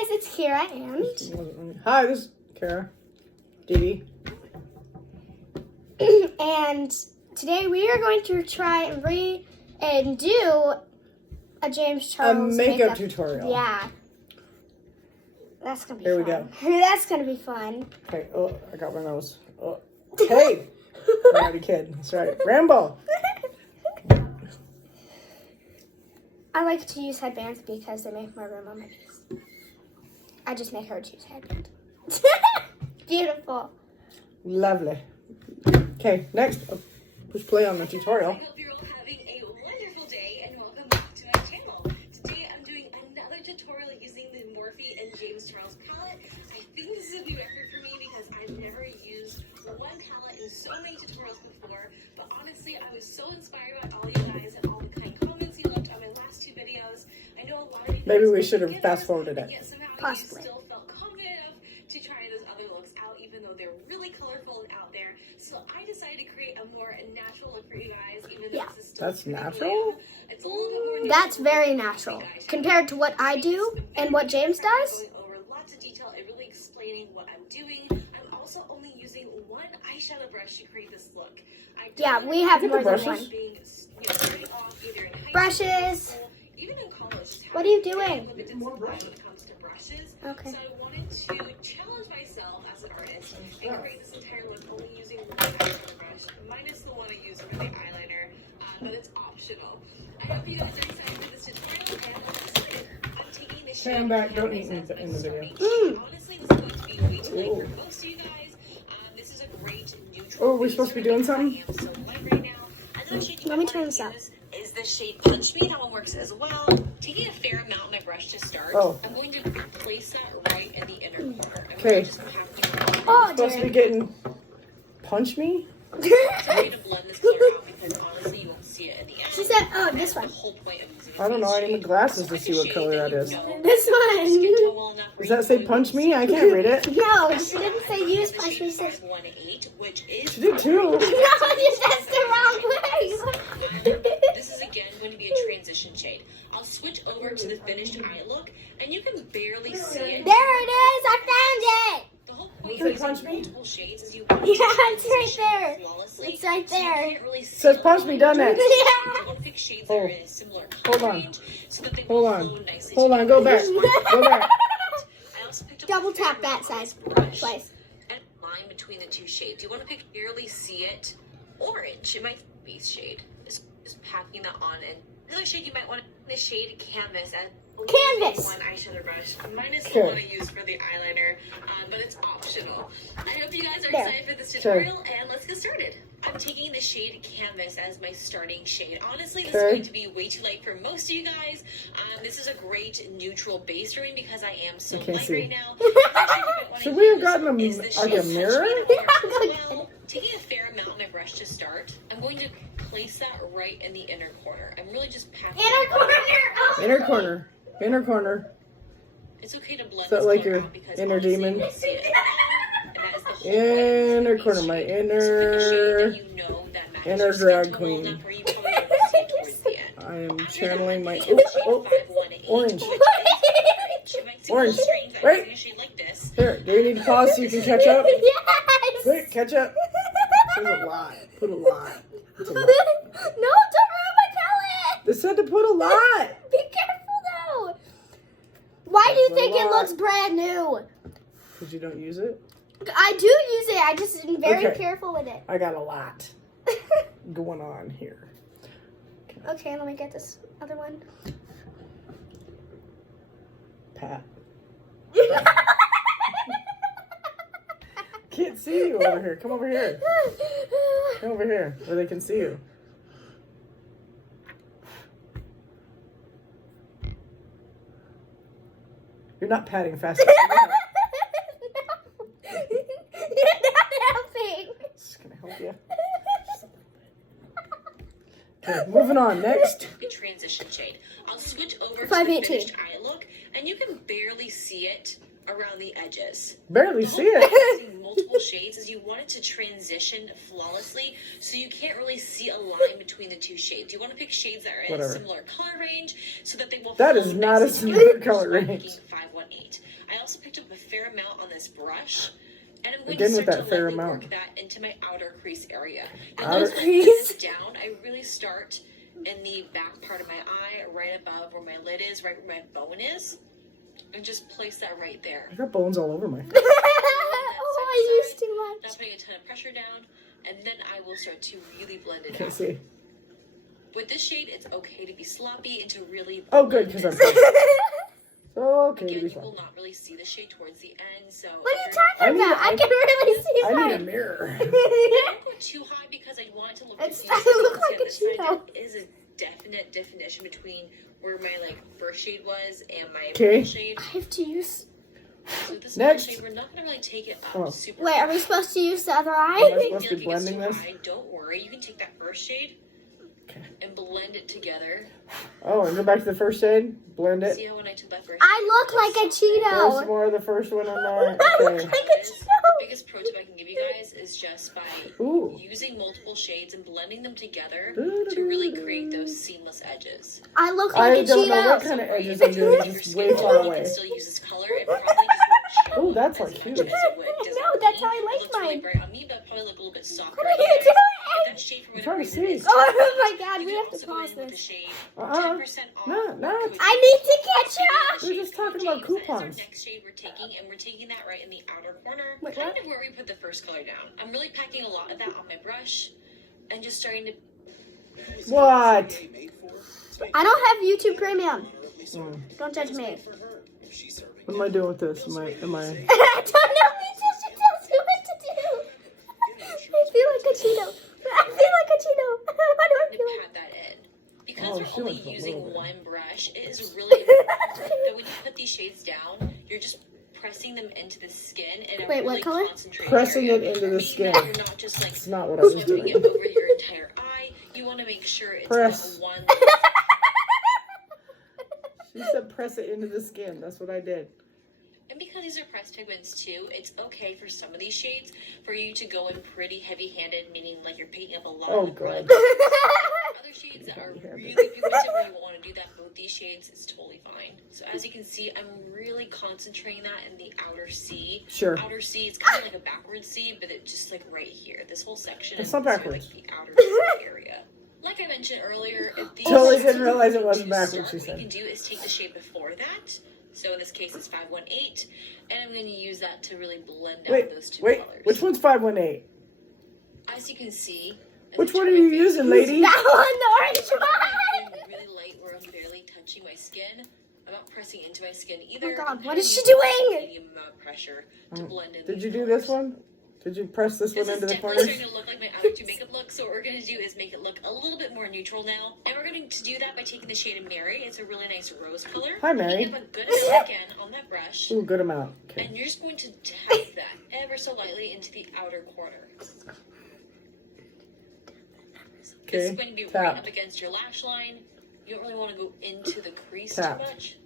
guys, it's Kira and... Hi, this is Kara. Dee. And today we are going to try and do a James Charles makeup tutorial. Yeah. That's going to be Here fun. we go. That's going to be fun. Okay, oh, I got my nose. Oh. Hey! Naughty kid. That's right. Rambo! I like to use headbands because they make more room on my face. I just make her choose headband. Beautiful. Lovely. Okay, next. Push play on the tutorial. I hope you're all having a wonderful day and welcome back to my channel. Today I'm doing another tutorial using the Morphe and James Charles palette. I think this is a new record for me because I've never used one palette in so many tutorials before. But honestly, I was so inspired by all you guys and all the kind comments you left on my last two videos. I know a lot of you Maybe guys we are should have beginners, fast forwarded but it. yet somehow Possibly. you still felt confident enough to try those other looks out, even though they're really colorful and out there. So I decided to create a more natural look for you guys, even though this is still That's pretty natural? glam. It's a little bit more That's natural very than natural you guys. compared to what I do and what James does. Going over lots of detail and really explaining what I'm doing. I'm also only using one eyeshadow brush to create this look. Yeah, we have Look at more the than brushes. one. Being, straight off, either in high Brushes. school, even in college. What are you doing? When it comes to brushes. Okay. So I wanted to challenge myself as an artist and create this entire look only using one eyeshadow brush, minus the one I use for the eyeliner, but it's optional. I hope you guys are excited for this tutorial and let's get started. I'm taking the Stand back, don't eat in the video. Honestly, this is going to be way too late for most of you guys. This is a great neutral. Oh, are we supposed to be doing something? I am so light right now. Another shade you Let me might turn wanna this up. use is the shade Punch Me. That one works as well. Taking a fair amount of my brush to start. Oh. I'm going to place that right in the inner corner. I'm Okay. really just packing it on. Oh, Supposed to be dear. getting... Punch me? I'm going to blend this color out because honestly you won't see it in the end. She said, oh, this one. The whole point of using I don't know. I need my glasses to see what color that is. This one. Does that say punch me? I can't read it. No, she didn't say use punch me. She said, 518, which is She did too. no, that's the wrong way. This is again going to be a transition shade. I'll switch over to the finished eye look, and you can barely see it. There it is. I found it. The whole point Does it of punch using me? multiple shades is you Yeah, it's right there. flawlessly. It's right So you there. can't really see Says a punch me, line. doesn't it? Yeah. You want to pick shades that are in a similar Hold color on. range so that they Hold will on. flow nicely Hold on. together. Go back. Go back. I also picked up Double a fair tap that amount on side this brush twice. and line between the two shades. You want to pick barely see it orange. It might be base shade. Just packing that on. And the other shade you might want to the shade Canvas as Canvas. one eyeshadow brush minus Okay. the one I use for the eyeliner, but it's optional. I hope you guys are There. excited for this tutorial and let's get started. I'm taking the shade Canvas as my starting shade. Honestly, this is Okay. going to be way too light for most of you guys. This is a great neutral base for me because I am so can't light see. right now. The other shade you might wanna Should we have use gotten is a, the like shade a Touch mirror? Me that works as well. Taking a fair amount of my brush to start, I'm going to place that right in the inner corner. I'm really just packing Inner corner. Oh. Inner corner. Inner corner. It's okay to blend Is that this like color your out because inner honestly, demon? you'll see it. And that is the whole Inner point. corner. My So pick a shade that you know that matches inner your skin drag tone queen. enough where you probably won't see it towards the end. I am After channeling that, my... I'm taking the shade Oh, 518, orange. which is orange. It might seem a Orange. little strange that I'm Wait. using a shade like this. Here, do you need to pause so you can catch up? Yes. Quick, catch up. Put a lot. Put a lot. It's a lot. No, don't ruin my palette. They said to put a lot. Be careful though. Why do you That's a think it lot. looks brand new? Because you don't use it? I do use it. I just am very Okay. careful with it. I got a lot going on here. Okay, let me get this other one. Pat. Can't see you over here. Come over here. Come over here where they can see you. You're not patting fast enough. No. You're not helping. Just gonna help you. Okay, moving on. Next. The transition shade. I'll switch over to the 518. finished eye look, and you can barely see it around the edges. Barely The see whole it. point of using multiple shades is you want it to transition flawlessly, so you can't really see a line between the two shades. You want to pick shades that are in Whatever. a similar color range, so that they will. That flow is not a nicely similar together. color So I'm range. picking 518. fair amount on this brush. And I'm going Again to with start that to fair lightly amount. work that into my outer crease area. And Outer once I crease? put this down, I really start in the back part of my eye, right above where my lid is, right where my bone is. And just place that right there. I got bones all over my face. Oh, I used too Not much. putting a ton of pressure down. And then I will start to really blend it Can't out. see. With this shade, it's okay to be sloppy and to really. Oh, good, because I'm okay to Again, be you fine. will not really see the shade towards the end, so. What are you I talking need- about? I can really see I need a mine. mirror. Don't go too high because I want it to look. It's diffused. starting to look Once like a again, this side Cheeto. Is a definite definition between where my first shade was and my Okay. middle shade. I have to use. So this Next. middle shade, we're not gonna really take it up Oh. super. Wait, are we supposed to use the other Am I eye? supposed to be If it gets blending too this? high, don't worry. You can take that first shade Okay. and blend it together. Oh, and go back to the first shade. Blend it. See how when I took that first I shade, look like a There's Cheeto. more of the first one in there. I look Okay. like a The Cheeto. biggest pro tip I can give you guys is just by Ooh. using multiple shades and blending them together to really create those seamless edges. I look I like a don't know what Cheeto. kind of edges Right I'm doing. into your Just skin way tone, far you away. can still use this color. It probably just won't show Ooh, that's as like much huge. as it would. Does No, it that's mean how I it like looks really mine. bright on me, but probably look a little bit softer. What are on you you guys. doing? That shade, for I'm whatever trying to reason, see. is Oh too my light. God, You we can have to also go pause in with the this. shade Uh-uh. 10% off. No, no. I need to catch up. We're just talking about James, that is our coupons. next shade we're taking, and we're taking that right in the outer corner, Wait, kind what? of where we put the first color down. I'm really packing a lot of that on my brush, and just starting to. What? I don't have YouTube Premium. Hmm. Don't judge me. What am I doing with this? Am I? I don't know. Me just tells me what to do. I feel like a Cheeto. I feel like a Cheeto. Why do I To feel like? pat that in. Because Oh, we're she only went a using little bit. one brush, it is really important that when you put these shades down, you're just pressing them into the skin in a Wait, what really color? concentrated Pressing area. it into the Meaning skin. that You're not just It's not what I was sweeping doing. it over your entire eye. You want to make sure it's Press. not one. She said press it into the skin. That's what I did. And because these are pressed pigments too, it's okay for some of these shades for you to go in pretty heavy-handed, meaning like you're painting up a lot Oh, of the God. brush. Other shades that are really pigmented where you won't want to do that, both these shades, it's totally fine. So as you can see, I'm really concentrating that in the outer C. Sure. Outer C is kind of like a backwards C, but it's just like right here. This whole section It's is not sort of backwards. like the outer C area. Like I mentioned earlier, if these Totally shades didn't realize it are wasn't too backwards, stark, she what said. you can do is take the shade before that. So in this case, it's 518, and I'm going to use that to really blend out those two Wait. colors. Which one's 518? As you can see, Which one are you using, lady? That one, the orange I'm one. going really light where I'm barely touching my skin. I'm not pressing into my skin Oh either. my God, I'm what kind is of she using doing? medium amount of pressure to blend in. Did these you do colors. this one? Did you press this This one is into the definitely corner? starting to look like my outer two makeup look, so what we're going to do is make it look a little bit more neutral now. And we're going to do that by taking the shade of Mary. It's a really nice rose color. Hi, Mary. You have a good amount again on that brush. Ooh, good amount. Okay. And you're just going to tap that ever so lightly into the outer corner. This is Okay. going to be right Tap. up against your lash line. You don't really want to go into the crease Tap. too much.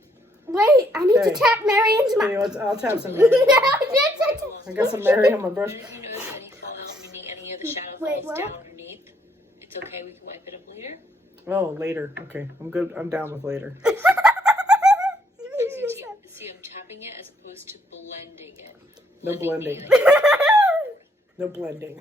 Wait, I need to Okay. tap Mary into my. Okay, I'll tap some No, Mary. that's I got some Mary on my brush. And if you notice any fallout, meaning any of the shadow Wait, falls what? down underneath, it's okay. We can wipe it up later. Oh, later. Okay, I'm good. I'm down with later. As you see, I'm tapping it as opposed to blending it. No Blending blending. meaning- No blending.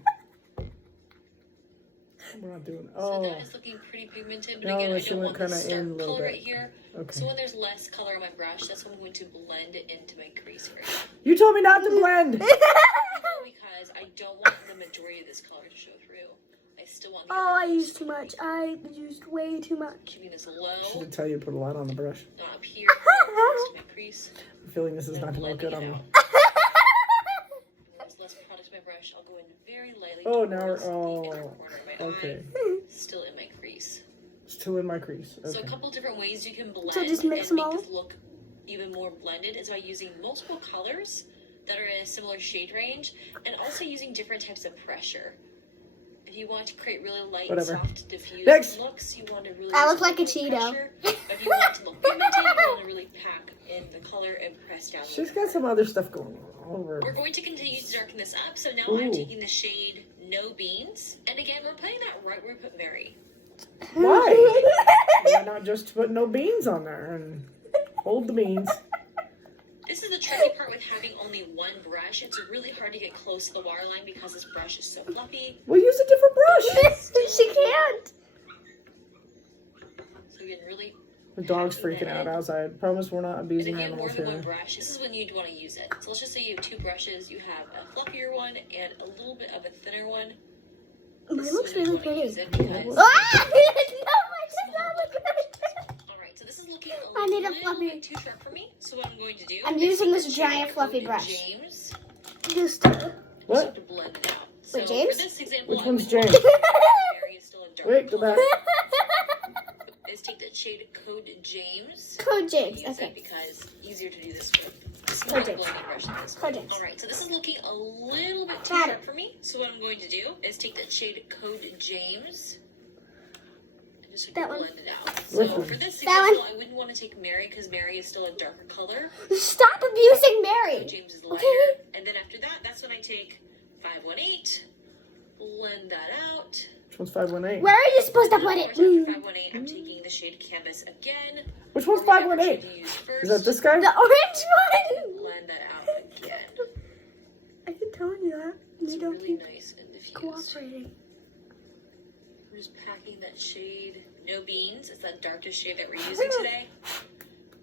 We're not doing. So Oh, that is looking pretty pigmented, but No, again, I she don't went want the kinda in a stark little color bit. right here. okay. So when there's less color on my brush, that's when I'm going to blend it into my crease area. You told me not to blend. Because I don't want the majority of this color to show through. I still want the Oh, I other used too much. I used way too much. keeping this She low, did tell you to put a lot on the brush. not up here, close to my crease. I'm feeling this is not going to look good on me. When there's less product on my brush, I'll go in very lightly Oh, towards now we're. the inner Oh, corner of my okay. eye, still in my crease. Still in my crease. So a Okay. couple different ways you can blend So just mix and them make all? this look even more blended is by using multiple colors that are in a similar shade range, and also using different types of pressure. If you want to create really light, Whatever. soft, diffused Next. looks, you want to really I use look like a little Cheeto. pressure. If you want to look pigmented, you want to really pack in the color and press down. She's the got some other stuff going on over. We're going to continue to darken this up, so now Ooh. I'm taking the shade No Beans. And again, we're putting that right where we put Mary. Why? Why not just put no beans on there and hold the beans? This this is the tricky part with having only one brush. It's really hard to get close to the waterline because this brush is so fluffy. We'll use a different brush. She can't. So you can really. The dog's freaking out outside. Promise we're not And abusing if you have more animals than one here. brush, this is when you'd want to use it. So let's just say you have two brushes. You have a fluffier one and a little bit of a thinner one. Mine This is looks when you'd really wanna use pretty. it because- Ah! No, mine does not look good. All right, so this is looking I need a little fluffy- bit too sharp for me. So what I'm going to do? I'm is using take this the giant shade fluffy Code brush. James. Just Just What? have to blend it out. So Wait, James? For this example, Which I one's would James? want Mary is still a dark Wait, go color. back. Is take the shade Code James. Code James. Use it Okay. because easier to do this with a smaller Code James. blending brush than this Code one. James. All right, so this is looking a little bit too Got sharp for me. So what I'm going to do is take that shade Code James and just That one. blend it out. Which So one? for this That example, I wouldn't want to take Mary because Mary is still a darker color. Stop abusing Mary. James is lighter. Okay. And then after that, that's when I take 518, blend that out. Which one's 518? Where are you supposed to And put of it? course, after 518, I'm taking the shade Canvas again. Which one's or whatever 518? shade you use Is first. that this guy? The orange one. Blend that out again. I keep telling you that. It's You don't really keep nice and diffused. cooperating. We're just packing that shade. No beans. It's that darkest shade that we're using today.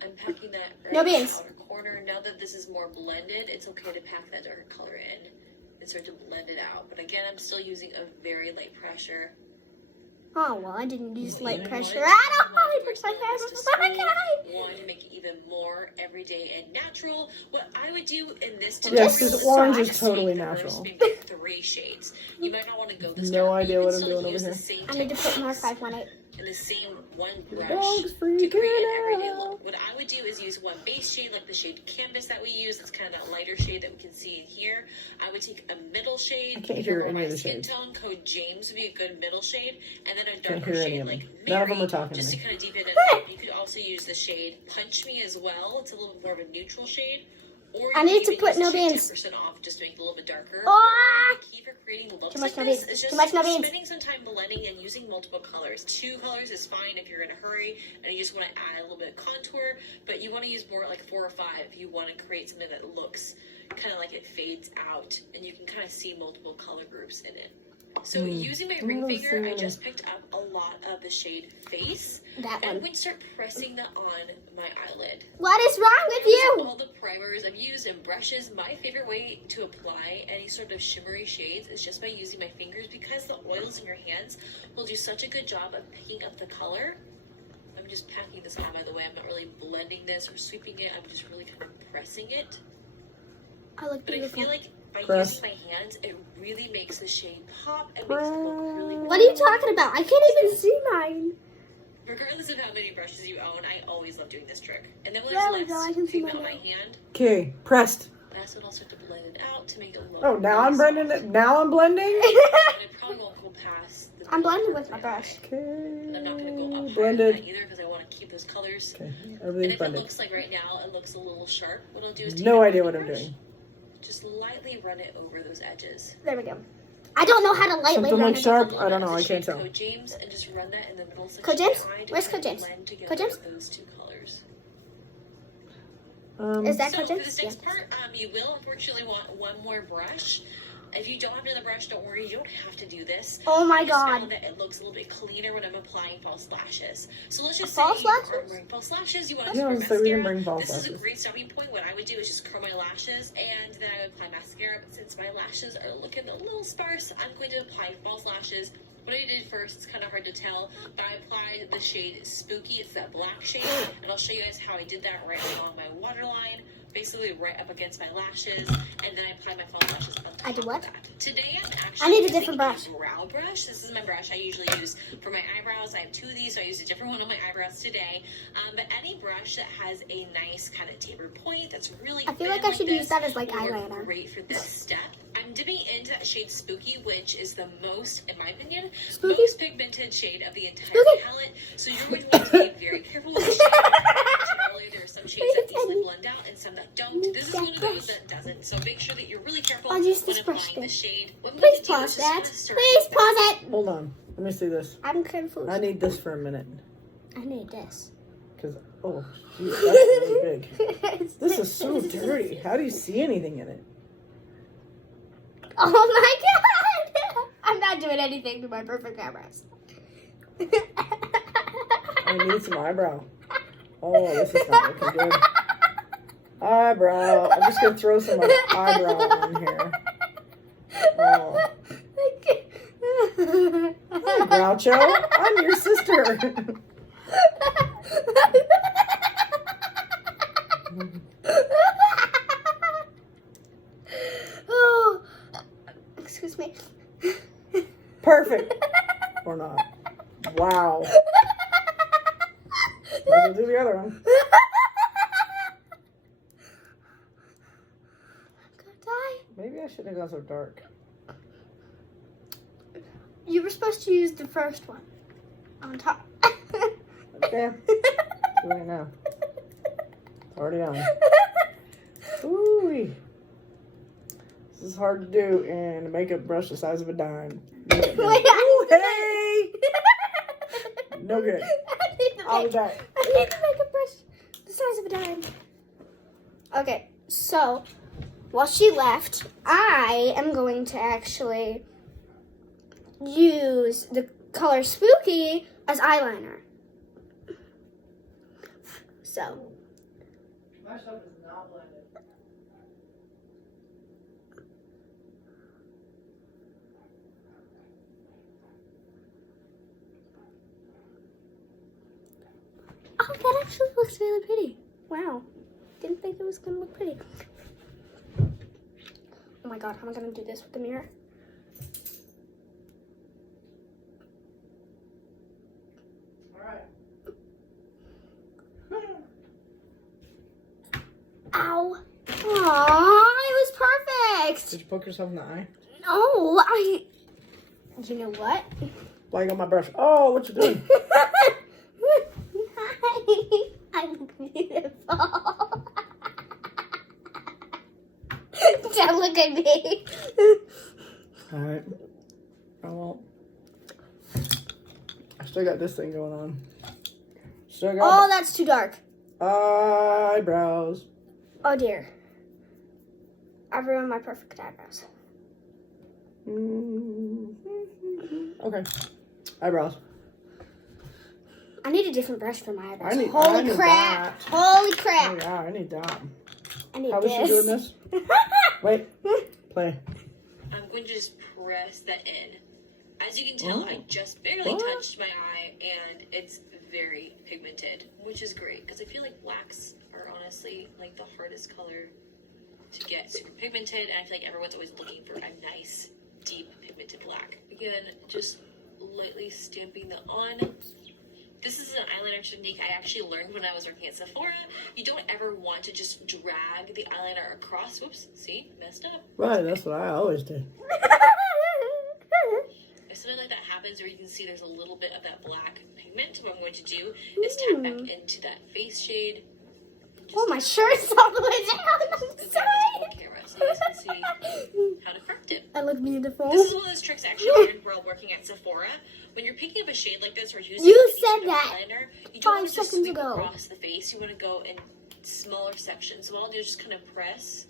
I'm packing that right No in the beans. outer corner. Now that this is more blended, it's okay to pack that darker color in and start to blend it out. But again, I'm still using a very light pressure. Oh well, I didn't use light I pressure wanted at all. to I make pushed my it hair to with my smooth. Wanted to make it even more everyday and natural. What I would do in this Yes, tutorial this orange is take totally the natural. first maybe 3 shades. You might not want to go this No dark, but idea you what can I'm still doing over use the here. same I need to put more techniques 518. and the same one The brush dog's to create an everyday freaking out. look. What I would do is use one base shade, like the shade Canvas that we use. It's kind of that lighter shade that we can see in here. I would take a middle shade. I can't if you're hear more any of my the skin shades. tone, Code James would be a good middle shade, and then a Can't darker hear any shade of them. like None of them Mary, are talking to just me. to kind of deepen it up. You could also use the shade Punch Me as well. It's a little more of a neutral shade. Or I you need could to even put use no the shade beans. 10% off just to make it a little bit darker. Ah! The key for creating looks Too much like no this beans. is just Too much no beans. spending some time blending and using multiple colors. 2 colors is fine if you're in a hurry and you just want to add a little bit of contour, but you want to use more like 4 or 5. You want to create something that looks kind of like it fades out and you can kind of see multiple color groups in it. So using my ring Oh, finger, I so- just picked up a lot of the shade Face. That And I'm one. going to start pressing that on my eyelid. What is wrong with you? All the primers I've used and brushes, my favorite way to apply any sort of shimmery shades is just by using my fingers because the oils in your hands will do such a good job of picking up the color. I'm just packing this on, by the way. I'm not really blending this or sweeping it. I'm just really kind of pressing it. I look But I beautiful. feel like by Press. using my hands, it really makes the shade pop and makes it look really What are you talking about? I can't even see mine. Regardless of how many brushes you own, I always love doing this trick. And then when There I we let go, I can see pigment on mine my hand, Okay, pressed. that's when I'll start to blend it out to make it look. Oh, now I'm really blending soft. it. Now I'm blending. And it probably won't go past the I'm blending with my brush. Okay, And I'm not going to go up higher than blended. that either because I want to keep those colors. Okay, And everything's if it blended. looks like right now it looks a little sharp, what I'll do is take No a idea what blending I'm brush, doing. just lightly run it over those edges. There we go. I don't know how to lightly Something run like it. sharp. A I don't know. little I bit can't of tell. Code James and just run that in the middle section. Code James? Try to Where's kind of Code James? blend together Code James? those 2 colors. Is that So Code for James? this Yeah. next part, you will unfortunately want one more brush. If you don't have another brush, don't worry, you don't have to do this. Oh my I just found god. that it looks a little bit cleaner when I'm applying false lashes. So let's just False say you aren't lashes? wearing false lashes, you want to Yeah, wear so we can mascara. bring false This is a lashes. great starting point. What I would do is just curl my lashes and then I would apply mascara. But since my lashes are looking a little sparse, I'm going to apply false lashes. What I did first, it's kind of hard to tell, but I applied the shade Spooky. It's that black shade, and I'll show you guys how I did that right along my waterline, basically right up against my lashes, and then I applied my false lashes on top I do what? of that. Today I'm actually I need a using different brush. brow brush. This is my brush I usually use for my eyebrows. I have 2 of these, so I used a different one on my eyebrows today. But any brush that has a nice kind of tapered point that's really I feel thin like I should use this that as like will work eyeliner. great for this step. I'm dipping into that shade Spooky, which is the most, in my opinion, Spooky? most pigmented shade of the entire Spooky? palette. So you're going to need to be very careful with the shade. Like I mentioned earlier, there are some shades that easily blend out and some that don't. This is one of those that doesn't. So make sure that you're really careful I'll use when this brush applying the then. shade. What I'm Please going to do pause is just that. kind of start Please pause it. Hold on. Let me see this. I'm confused. I need this for a minute I need this. because Oh, geez, that's really big. This is so dirty. How do you see anything in it? Oh my god! I'm not doing anything to my perfect eyebrows. I need some eyebrow. Oh, this is not looking good. Eyebrow. I'm just gonna throw some eyebrow on here. Oh. Hi, Groucho. I'm your sister. Oh, excuse me. Perfect. Or not. Wow. Might as well do the other one. I'm gonna die. Maybe I shouldn't have gone so dark. You were supposed to use the first one on top. Okay. Do it now. It's already on. Ooh. This is hard to do in a makeup brush the size of a dime. Ooh, hey! No good. I'll be back. I need to make a brush the size of a dime. Okay, so while she left, I am going to actually use the color Spooky as eyeliner. So. My stuff is not blended. Oh, that actually looks really pretty. Wow. Didn't think it was going to look pretty. Oh my god, how am I going to do this with the mirror? Alright. Ow. Aww, it was perfect. Did you poke yourself in the eye? No, you know what? Like on my brush. Oh, what you doing? I look beautiful. Don't look at me. Alright. I won't. I still got this thing going on. Still Oh, got that's too dark. eyebrows. Oh dear. I ruined my perfect eyebrows. Okay. Eyebrows. I need a different brush for my eyebrows. I need Holy crap. that. Holy Oh crap. yeah, I need that. I need How was she doing this? Wait. Play. I'm going to just press that in. As you can tell, Oh. I just barely What? touched my eye, and it's very pigmented, which is great because I feel like blacks are honestly like the hardest color to get super pigmented, and I feel like everyone's always looking for a nice, deep pigmented black. Again, just lightly stamping that on. This is an eyeliner technique I actually learned when I was working at Sephora. You don't ever want to just drag the eyeliner across. Whoops, see, messed up. Right, that's what I always do. If something like that happens where you can see there's a little bit of that black pigment, what I'm going to do is tap back into that face shade. Oh, my shirt's all the way down. I'm This sorry. camera, so you guys can see how to correct it. I look beautiful. This is one of those tricks I actually learned while working at Sephora. When you're picking up a shade like this or using You any said sort of that eyeliner, you 5 don't want to just seconds sweep ago. across the face. You want to go in smaller sections. So what I'll do is just kind of press.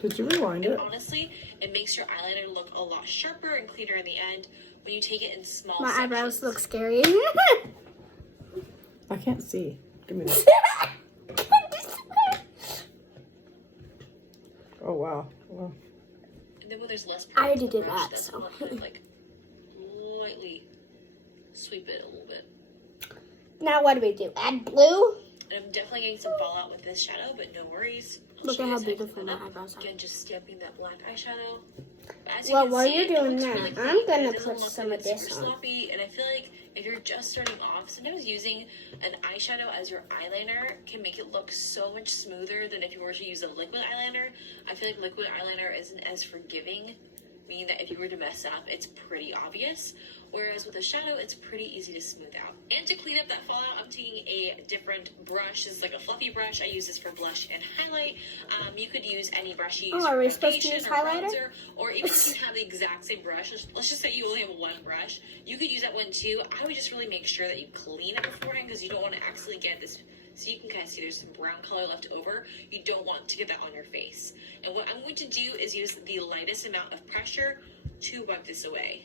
Did you rewind And it? honestly, it makes your eyeliner look a lot sharper and cleaner in the end when you take it in small My sections. eyebrows look scary. I can't see. Give me this. Oh wow. Wow. And then when there's less I already product on did the brush, that, that's so. when I'll kind of like lightly sweep it a little bit. Now what do we do? Add blue? And I'm definitely getting some fallout with this shadow, but no worries. I'll Look show at you how guys I beautiful can my clean up. eyebrows are. Again, just stamping that black eyeshadow. As Well, can while see, you're it doing looks that, really I'm clean, but gonna it doesn't put look some like of it's this super on. sloppy. And I feel like if you're just starting off, sometimes using an eyeshadow as your eyeliner can make it look so much smoother than if you were to use a liquid eyeliner. I feel like liquid eyeliner isn't as forgiving meaning that if you were to mess up, it's pretty obvious. Whereas with a shadow, it's pretty easy to smooth out. And to clean up that fallout, I'm taking a different brush. This is like a fluffy brush. I use this for blush and highlight. You could use any brush you use are we for supposed to foundation use or highlighter? bronzer, or even if you have the exact same brush. Let's just say you only have one brush. You could use that one too. I would just really make sure that you clean it beforehand because you don't want to accidentally get this. So you can kind of see there's some brown color left over. You don't want to get that on your face. And what I'm going to do is use the lightest amount of pressure to wipe this away.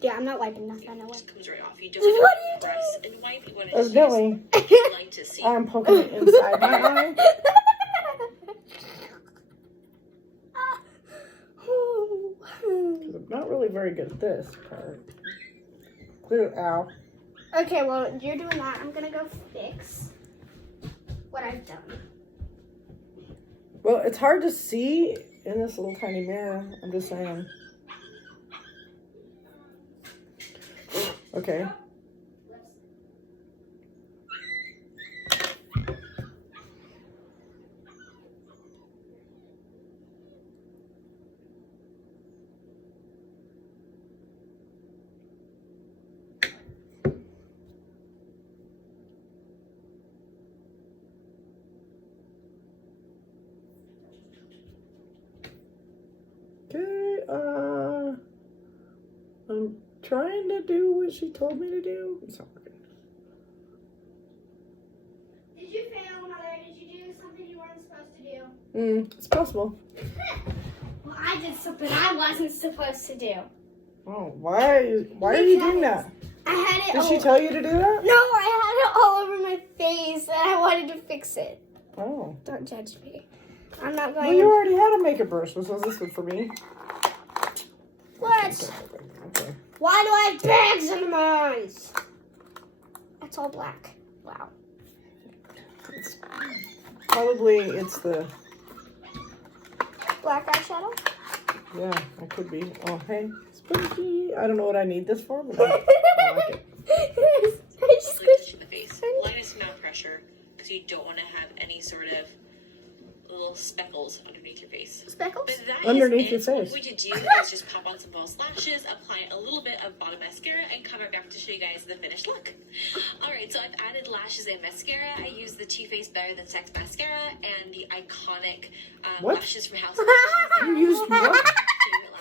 Yeah, I'm not wiping nothing It away. just comes right off. You don't need What to are you press and wipe when it's Evidently, you like to see. I'm poking it inside my eye. I'm not really very good at this part. Clear, ow. Okay, well, you're doing that. I'm gonna go fix what I've done. Well, it's hard to see in this little tiny mirror. I'm just saying. Okay. Okay, I'm trying to do what she told me to do. It's not working. Did you fail, Mother? Did you do something you weren't supposed to do? It's possible. Well, I did something I wasn't supposed to do. Oh, why are you doing that? I had it Did she tell you to do that? No, I had it all over my face and I wanted to fix it. Oh. Don't judge me. I'm not Well, going you to. already had a makeup brush. Was this one for me? What? Okay. Why do I have bags under my eyes? That's all black. Wow. It's the, Black eyeshadow? yeah, it could be. Oh, hey, spooky. I don't know what I need this for, but I like it. I just Like touch in the face. Lightest amount of pressure because you don't want to have any sort of little speckles underneath your face. Speckles? But that Underneath is your it. face. What we do is just pop on some false lashes, apply a little bit of bottom mascara, and come right back to show you guys the finished look. Alright, so I've added lashes and mascara. I use the Too Faced Better Than Sex mascara and the iconic What? lashes from House of Lashes. You used what? Favorite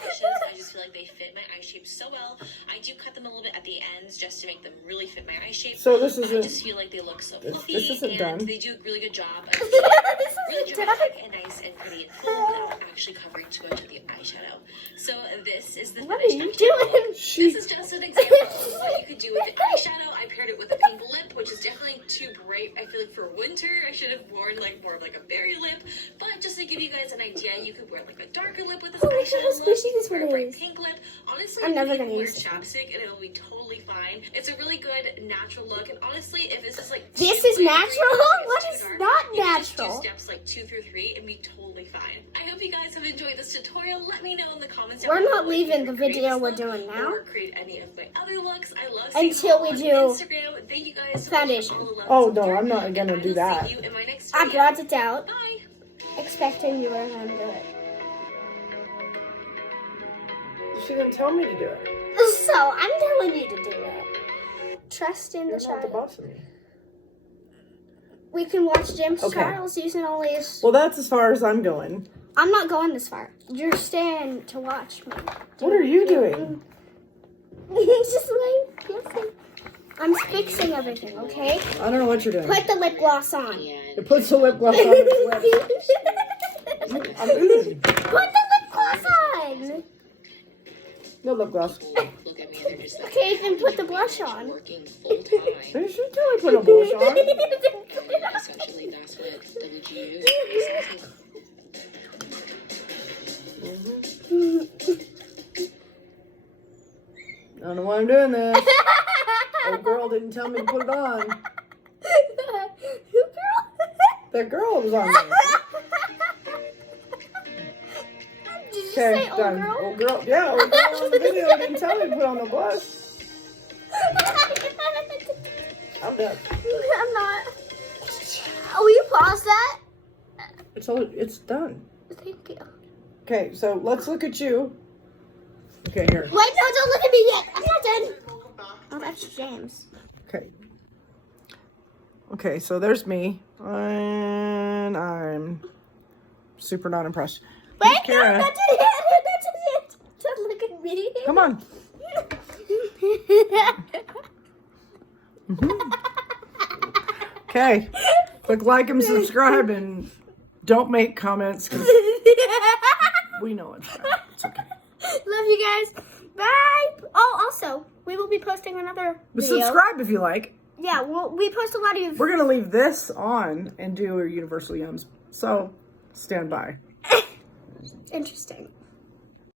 lashes. I just feel like they fit my eye shape so well. I do cut them a little bit at the ends just to make them really fit my eye shape. So this I isn't. just feel like they look so This fluffy isn't and done. they do a really good job of This really is dramatic and nice and pretty and full without actually covering too much of the eyeshadow. So this is the What are finished you eyeshadow. doing? This is just an example of what you could do with the eyeshadow. I paired it with a pink lip, which is definitely too bright. I feel like for winter, I should have worn like more of like a berry lip. But just to give you guys an idea, you could wear like a darker lip with this Oh, look at how eyeshadow look, squishy this or a one bright is. pink lip. Honestly, I'm never you gonna can wear use this one. chapstick and it'll be totally fine. It's a really good natural look. And honestly, if this is like This too is light natural? or it's What too is dark, not you can just natural? do steps like 2 through 3 and be totally fine. I hope you guys have enjoyed this tutorial. Let me know in the comments. We're down not below if leaving you the recreate video this we're look doing now or create any of my other looks. I love seeing until them we on do Instagram. Thank you guys so foundation. much for all the love Oh, and no, support, I'm not and gonna I do will that. see you in my next I video. brought it out Bye. expecting you were going to do it. She didn't tell me to do it. So, I'm telling you to do it. Trust in You're the not the child. boss of me. We can watch James Okay. Charles using only his... Well, that's as far as I'm going. I'm not going this far. You're staying to watch me. What are you doing? Just like guessing. I'm fixing everything, okay? I don't know what you're doing. Put the lip gloss on. It puts the lip gloss on its lips. I'm oozing. Put the lip gloss on. No lip gloss. Look at me and they're just like, Okay, then put the blush on. working full time. You should totally put a blush on. Essentially, that's what WGU is. I don't know why I'm doing this. Old girl didn't tell me to put it on. Who, girl? That girl was on there. Did you Okay, say old done. girl? Old girl. Yeah, old girl on the video didn't tell me to put on the blush. I'm done. I'm not. Will you pause that? It's done. Thank you. Okay, so let's look at you. Okay, here. Wait, no, don't look at me yet. I'm not done. Oh, that's James. Okay. Okay, so there's me. And I'm super not impressed. Wait, Here's no, Kara. not yet. Not yet. Don't look at me. Come on. Okay. Click like and subscribe and don't make comments 'cause we know it's fine. It's okay. Love you guys. Bye. Oh, also, we will be posting another But video. subscribe if you like. Yeah, we post a lot of... We're going to leave this on and do our Universal Yums. So stand by. Interesting.